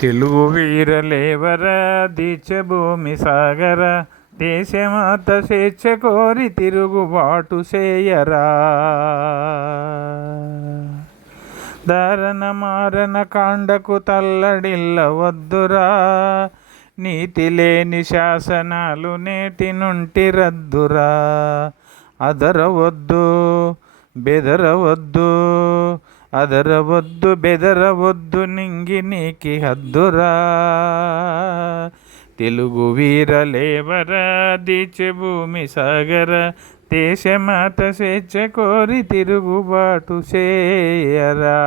తెలుగు వీరలేవర? దీక్షభూమి సాగర. దేశమాత స్వేచ్ఛ కోరి తిరుగుబాటు చేయరా? ధరణ మారణ కాండకు తల్లడిల్ల వద్దురా. నీతి లేని శాసనాలు నేటి నుండి రద్దురా. అదరవద్దు బెదరవద్దు అదరవద్దు బెదరవద్దు నింగి నీకి హద్దురా. తెలుగు వీరలేవరా దీచె భూమి సాగర. దేశమాత స్వేచ్ఛ కోరి తిరుగుబాటు చేయరా.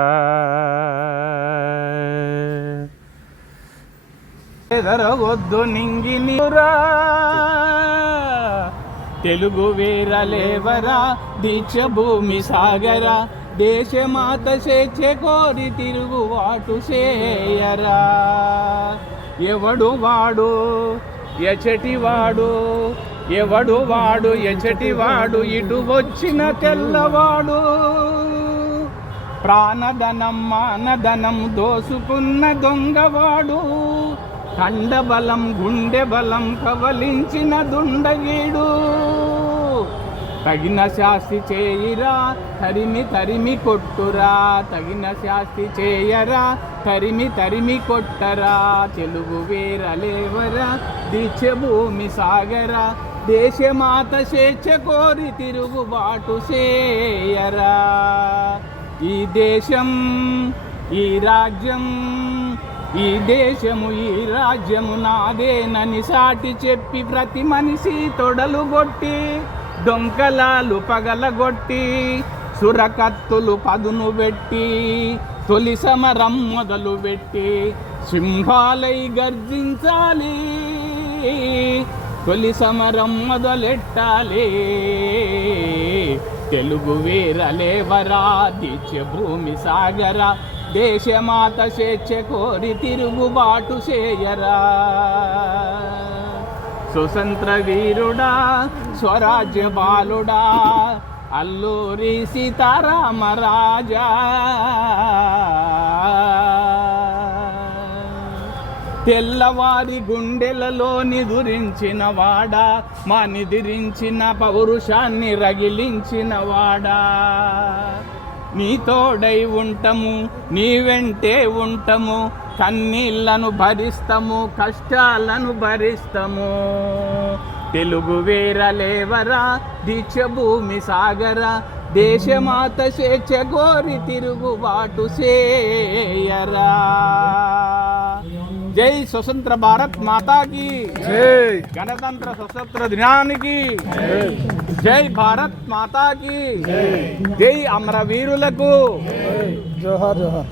ఎదరవద్దు నింగి నీరా. తెలుగు వీరలేవరా దీక్ష భూమి సాగరా. దేశమాత స్వేచ్ఛ కోరి తిరుగుబాటు చేయరా. ఎవడు వాడు? ఎచటి వాడు ఎవడు వాడు? ఎచటి వాడు ఇటు వచ్చిన తెల్లవాడు. ప్రాణధనం మానధనం దోసుకున్న దొంగవాడు. కండబలం గుండె బలం కవలించిన దుండగీడు. తగిన శాస్తి చేయిరా తరిమి తరిమి కొట్టురా తగిన శాస్తి చేయరా తరిమి తరిమి కొట్టరా తెలుగు వేరలేవరా దీక్ష భూమి సాగరా దేశమాత స్వేచ్ఛ కోరి తిరుగుబాటు చేయరా. ఈ దేశం ఈ రాజ్యం ఈ దేశము ఈ రాజ్యము నాదేనని సాటి చెప్పి ప్రతి మనిషి తొడలు కొట్టి డొంకలాలు పగలగొట్టి సురకత్తులు పదును పెట్టి తొలి సమరం మొదలు పెట్టి సింహాలై గర్జించాలి. తొలి సమరం మొదలెట్టాలి. తెలుగు వీరలేవరా దీక్ష భూమి సాగర దేశమాత స్వేచ్ఛ కోరి తిరుగుబాటు చేయరా. స్వతంత్ర వీరుడా స్వరాజ్య బాలుడా అల్లూరి సీతారామరాజా తెల్లవారి గుండెలలో నిదురించిన వాడా మా నిదిరించిన పౌరుషాన్ని రగిలించిన వాడా. నీ తోడై ఉంటాము నీ వెంటే ఉంటాము కన్నీళ్ళను భరిస్తాము కష్టాలను భరిస్తాము. తెలుగు వీరలేవరా దీక్ష భూమి సాగర. దేశమాత స్వేచ్ఛ గోరి తిరుగుబాటు చేయరా. జై స్వతంత్ర భారత్ మాతాకి. జై. గణతంత్ర స్వతంత్ర దినానికి. జై భారత్ మాతాకి. జై. అమరవీరులకు. జోహార్ జోహార్.